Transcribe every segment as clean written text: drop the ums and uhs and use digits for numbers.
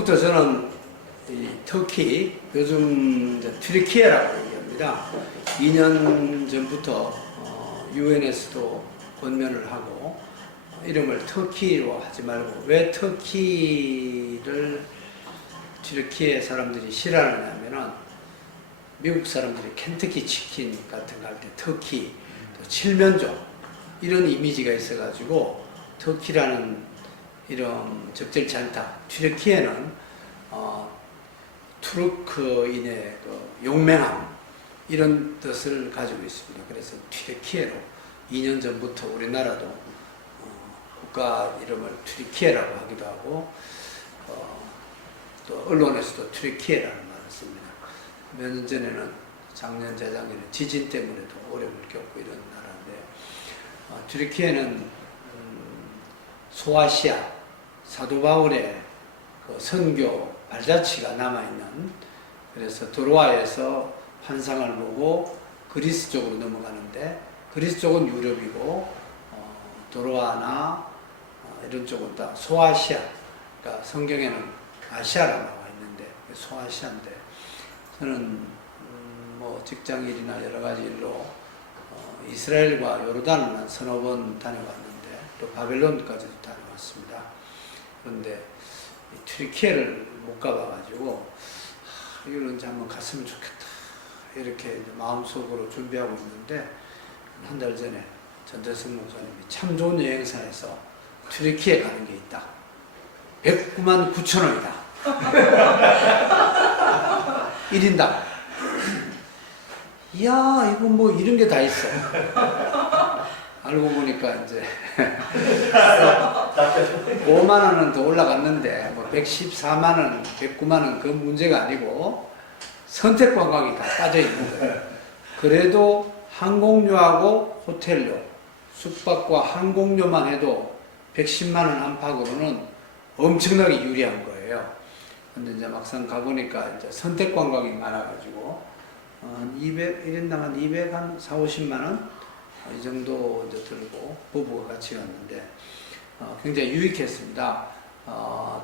전부터 저는 이 터키, 요즘 튀르키예라고 얘기합니다. 2년 전부터 UN에서도 권면을 하고 이름을 터키로 하지 말고, 왜 터키를 튀르키예 사람들이 싫어하느냐면은 미국 사람들이 켄터키 치킨 같은 거 할 때 터키, 또 칠면조 이런 이미지가 있어가지고 터키라는 이름 적절치 않다. 튀르키예는 투르크인의 그 용맹함 이런 뜻을 가지고 있습니다. 그래서 튀르키예로 2년 전부터 우리나라도 국가 이름을 튀르키예라고 하기도 하고 또 언론에서도 튀르키예라는 말을 씁니다. 몇 년 전에는 작년 재작년에 지진 때문에도 어려움을 겪고 이런 나라인데 튀르키예는 소아시아 사도 바울의 그 선교 발자취가 남아있는, 그래서 드로아에서 환상을 보고 그리스 쪽으로 넘어가는데, 그리스 쪽은 유럽이고 드로아나 이런 쪽은 다 소아시아, 그러니까 성경에는 아시아가 나와 있는데 소아시아인데, 저는 뭐 직장일이나 여러 가지 일로 이스라엘과 요르단을 서너 번 다녀왔는데 또 바벨론까지도 다녀왔습니다. 그런데 튀르키예를 못 가봐가지고 이거는 이제 한번 갔으면 좋겠다 이렇게 이제 마음속으로 준비하고 있는데, 한 달 전에 전대승 목사님이 참 좋은 여행사에서 튀르키예 가는 게 있다. 109만 9천 원이다. 1인당. 이야, 이거 뭐 이런 게 다 있어. 알고 보니까 이제 5만 원은 더 올라갔는데 뭐 114만 원, 109만 원 그 문제가 아니고 선택 관광이 다 빠져 있는 거예요. 그래도 항공료하고 호텔료, 숙박과 항공료만 해도 110만 원 안팎으로는 엄청나게 유리한 거예요. 근데 이제 막상 가보니까 이제 선택 관광이 많아가지고 한 1인당 한 200, 한 4, 50만 원? 이 정도 이제 들고 부부가 같이 갔는데 굉장히 유익했습니다.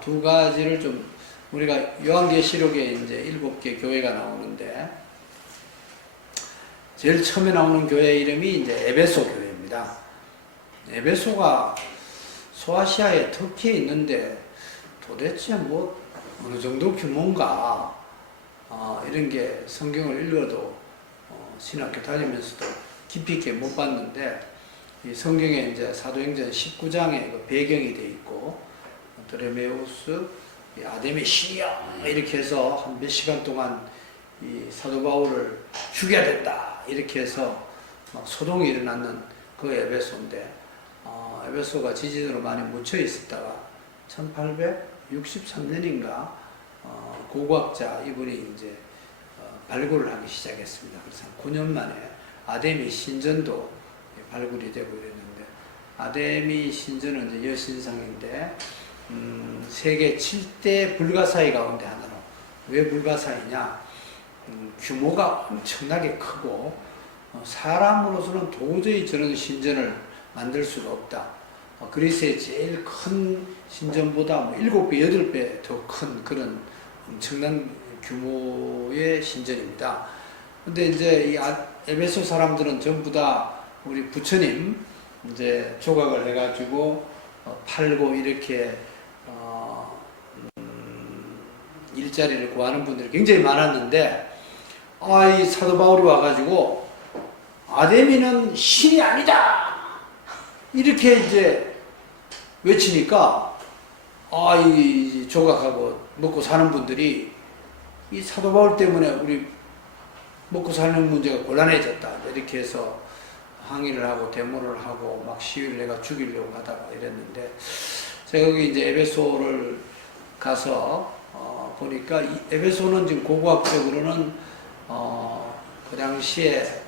두 가지를 좀, 우리가 요한계시록에 이제 7개 교회가 나오는데 제일 처음에 나오는 교회 이름이 이제 에베소 교회입니다. 에베소가 소아시아의 터키에 있는데 도대체 뭐 어느 정도 규모인가, 이런 게 성경을 읽어도 신학교 다니면서도 깊이 있게 못 봤는데, 이 성경에 이제 사도행전 19장에 그 배경이 돼 있고, 드레메우스, 아데미 신이야 이렇게 해서 한 몇 시간 동안 이 사도 바울을 죽여야 된다 이렇게 해서 막 소동이 일어났는 그 에베소인데, 에베소가 지진으로 많이 묻혀 있었다가 1863년인가 고고학자 이분이 이제 발굴을 하기 시작했습니다. 그래서 9년 만에 아데미 신전도 발굴이 되고 이랬는데, 아데미 신전은 이제 여신상인데 세계 7대 불가사의 가운데 하나로. 왜 불가사의냐? 규모가 엄청나게 크고 사람으로서는 도저히 저런 신전을 만들 수가 없다. 그리스의 제일 큰 신전보다 뭐 7배, 8배 더 큰 그런 엄청난 규모의 신전입니다. 근데 이제 이 에베소 사람들은 전부 다 우리 부처님 이제 조각을 해가지고 팔고 이렇게 일자리를 구하는 분들이 굉장히 많았는데, 이 사도 바울이 와가지고 아데미는 신이 아니다 이렇게 이제 외치니까 이 조각하고 먹고 사는 분들이 이 사도 바울 때문에 우리 먹고 사는 문제가 곤란해졌다 이렇게 해서 항의를 하고 데모를 하고 막 시위를 내가 죽이려고 하다가 이랬는데, 제가 여기 이제 에베소를 가서 보니까 이 에베소는 지금 고고학적으로는 그 당시에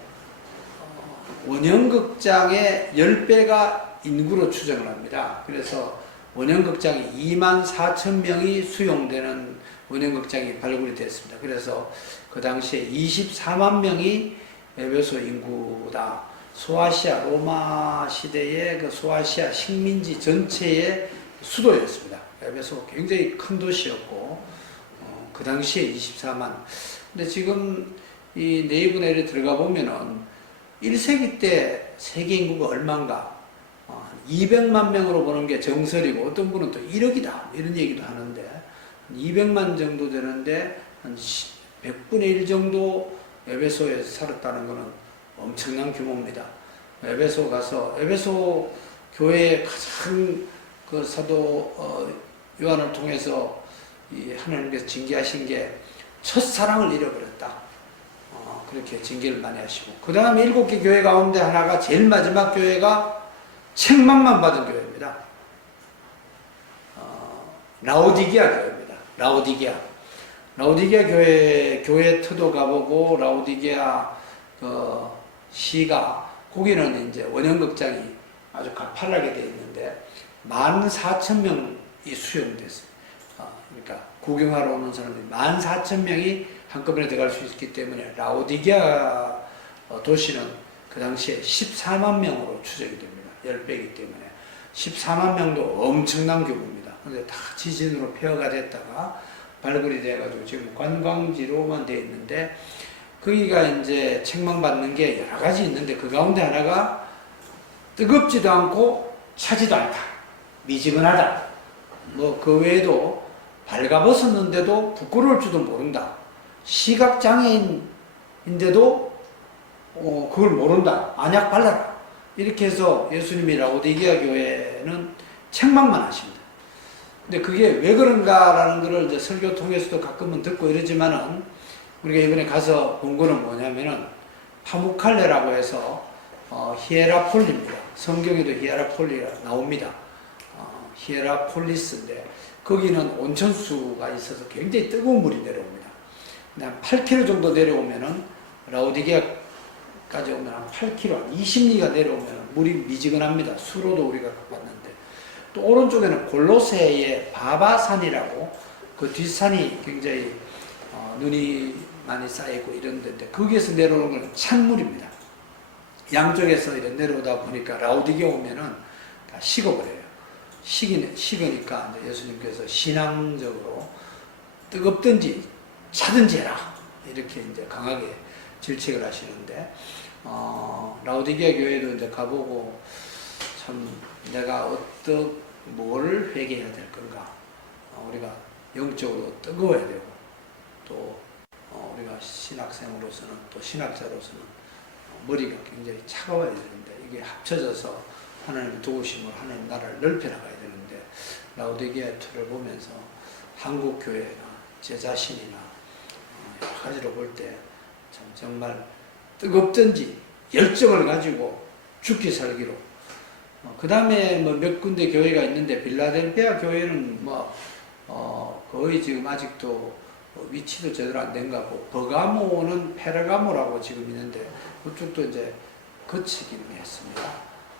원형극장의 10배가 인구로 추정을 합니다. 그래서 원형극장이 24,000명이 수용되는 원형극장이 발굴이 됐습니다. 그래서 그 당시에 24만 명이 에베소 인구다. 소아시아 로마 시대의 그 소아시아 식민지 전체의 수도였습니다. 에베소 굉장히 큰 도시였고 그 당시에 24만. 근데 지금 이 네이버 내에 들어가 보면은 1세기 때 세계 인구가 얼마인가 200만 명으로 보는 게 정설이고 어떤 분은 또 1억이다 이런 얘기도 하는데 200만 정도 되는데 한 100분의 1 정도 에베소에 살았다는 것은 엄청난 규모입니다. 에베소 가서 에베소 교회의 가장 그 사도 요한을 통해서 이 하나님께서 징계하신 게 첫사랑을 잃어버렸다. 그렇게 징계를 많이 하시고 그 다음에 7개 교회 가운데 하나가 제일 마지막 교회가 책망만 받은 교회입니다. 라오디게아 교회입니다. 라오디게아 교회 터도 가보고 라오디게아 시가 거기는 이제 원형극장이 아주 가팔하게 되어 있는데 14,000명이 수용됐어요. 그러니까 구경하러 오는 사람들이 14,000명이 한꺼번에 들어갈 수 있기 때문에 라오디게아 도시는 그 당시에 14만 명으로 추정이 됩니다. 10배이기 때문에 14만 명도 엄청난 규모입니다. 근데 다 지진으로 폐허가 됐다가 발굴이 돼가지고 지금 관광지로만 되어 있는데 거기가 이제 책망받는 게 여러 가지 있는데 그 가운데 하나가 뜨겁지도 않고 차지도 않다. 미지근하다. 뭐 그 외에도 발가벗었는데도 부끄러울 줄도 모른다. 시각장애인인데도 그걸 모른다. 안약 발라라. 이렇게 해서 예수님이 라오디게아 교회는 책망만 하십니다. 근데 그게 왜 그런가라는 것을 이제 설교 통해서도 가끔은 듣고 이러지만은 우리가 이번에 가서 본 거는 뭐냐면은 파무칼레라고 해서 히에라폴리입니다. 성경에도 히에라폴리가 나옵니다. 히에라폴리스인데 거기는 온천수가 있어서 굉장히 뜨거운 물이 내려옵니다. 한 8km 정도 내려오면은 라오디게아까지 오면 한 8km, 한 20리가 내려오면 물이 미지근합니다. 수로도 우리가 봤는데 또 오른쪽에는 골로새의 바바산이라고 그 뒷산이 굉장히 눈이 많이 쌓이고 이런 데인데 거기에서 내려오는 건 찬물입니다. 양쪽에서 이렇게 내려오다 보니까 라오디게아 오면은 다 식어버려요. 식으니까 이제 예수님께서 신앙적으로 뜨겁든지 차든지 해라 이렇게 이제 강하게 질책을 하시는데 라오디게아 교회도 이제 가보고 참 내가 뭘 회개해야 될 건가 우리가 영적으로 뜨거워야 되고 또 우리가 신학생으로서는 또 신학자로서는 머리가 굉장히 차가워야 되는데 이게 합쳐져서 하나님의 도우심을 하나님 나라를 넓혀나가야 되는데 라오디게아 틀을 보면서 한국 교회나 제 자신이나 여러 가지로 볼 때 참 정말 뜨겁든지 열정을 가지고 죽기 살기로 그 다음에 뭐 몇 군데 교회가 있는데 빌라델피아 교회는 거의 지금 아직도 위치도 제대로 안 된 것 같고 버가모는 페르가모라고 지금 있는데 그쪽도 이제 거치기는 했습니다.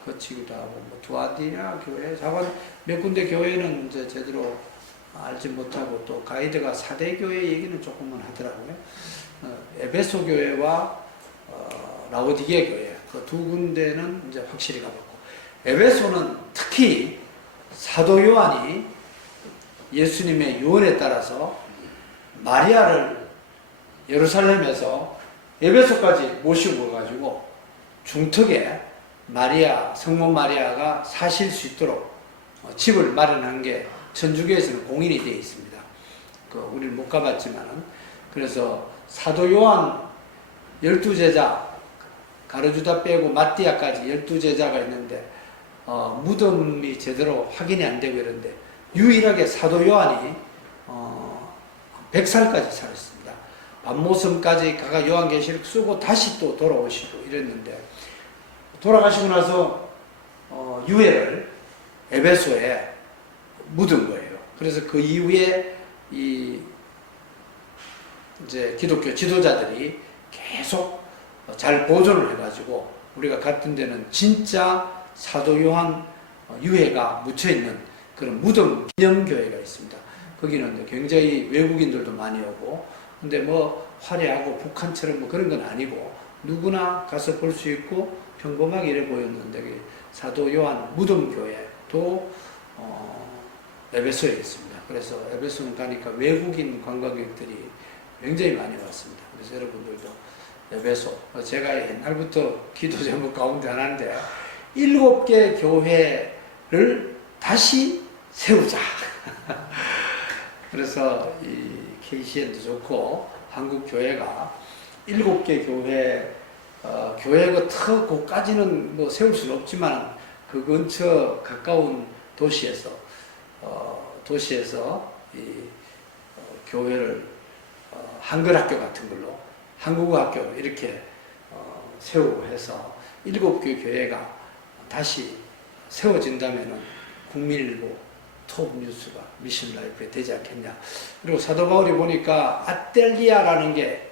거치기도 하고 뭐 두아디라 교회 자관 몇 군데 교회는 이제 제대로 알지 못하고 또 가이드가 4대 교회 얘기는 조금만 하더라고요. 에베소 교회와 라오디게아 교회 그 두 군데는 이제 확실히 가봤고 에베소는 특히 사도 요한이 예수님의 유언에 따라서 마리아를 예루살렘에서 에베소까지 모시고 가지고 중턱에 마리아, 성모 마리아가 사실 수 있도록 집을 마련한 게 천주교에서는 공인이 되어 있습니다. 우리는 못 가봤지만은 그래서 사도 요한 12제자 가르주다 빼고 마띠아까지 12제자가 있는데 무덤이 제대로 확인이 안 되고 이런데 유일하게 사도 요한이 100살까지 살았습니다. 밤모섬까지 가가 요한계시록 쓰고 다시 또 돌아오시고 이랬는데 돌아가시고 나서 유해를 에베소에 묻은 거예요. 그래서 그 이후에 이제 기독교 지도자들이 계속 잘 보존을 해가지고 우리가 갔던 데는 진짜 사도 요한 유해가 묻혀 있는 그런 무덤 기념교회가 있습니다. 거기는 굉장히 외국인들도 많이 오고, 근데 뭐 화려하고 북한처럼 뭐 그런 건 아니고 누구나 가서 볼 수 있고 평범하게 이래 보였는데 사도 요한 무덤교회도 에베소에 있습니다. 그래서 에베소는 가니까 외국인 관광객들이 굉장히 많이 왔습니다. 그래서 여러분들도 에베소, 제가 옛날부터 기도 제목 가운데 하나인데 7개 교회를 다시 세우자. 그래서 이 KCN도 좋고 한국 교회가 7개 교회, 교회가 더 곳까지는 뭐 세울 수는 없지만 그 근처 가까운 도시에서 이 교회를 한글 학교 같은 걸로 한국어 학교 이렇게 세우고 해서 7개 교회가 다시 세워진다면은 국민일보 톱뉴스가 미션 라이프에 되지 않겠냐. 그리고 사도 바울이 보니까 아델리아라는 게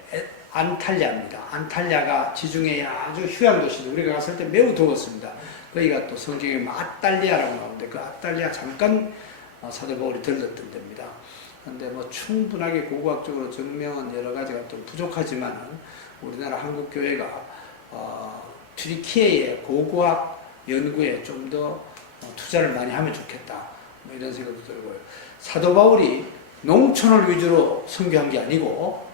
안탈리아입니다. 안탈리아가 지중해의 아주 휴양 도시인데 우리가 갔을 때 매우 더웠습니다. 거기가 또 성경에 아달리아라고 나오는데 그 아달리아 잠깐 사도 바울이 들렀던 데입니다. 그런데 뭐 충분하게 고고학적으로 증명은 여러 가지가 좀 부족하지만은 우리나라 한국 교회가 튀르키예의 고고학 연구에 좀 더 투자를 많이 하면 좋겠다. 뭐 이런 생각도 들고요. 사도 바울이 농촌을 위주로 선교한 게 아니고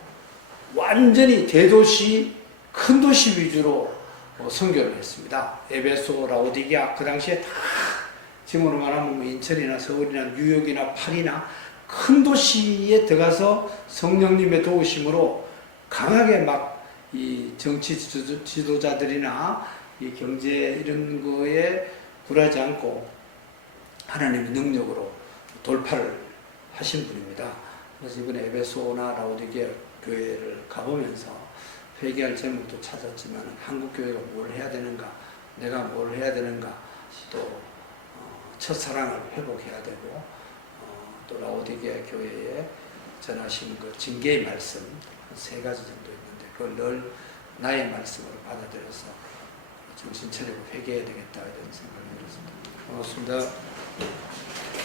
완전히 대도시, 큰 도시 위주로 선교를 했습니다. 에베소, 라오디게아 그 당시에 다 지금으로 말하면 뭐 인천이나 서울이나 뉴욕이나 파리나 큰 도시에 들어가서 성령님의 도우심으로 강하게 막 이 정치 지도자들이나 이 경제 이런 거에 굴하지 않고 하나님의 능력으로 돌파를 하신 분입니다. 그래서 이번에 에베소나 라오디게아 교회를 가보면서 회개할 제목도 찾았지만 한국 교회가 뭘 해야 되는가, 내가 뭘 해야 되는가, 또 첫사랑을 회복해야 되고 또 라오디게아 교회에 전하신 그 징계의 말씀 한 3가지 정도 있는데 그걸 늘 나의 말씀으로 받아들여서 정신 차리고 회개해야 되겠다 이런 생각이 들었습니다. 고맙습니다.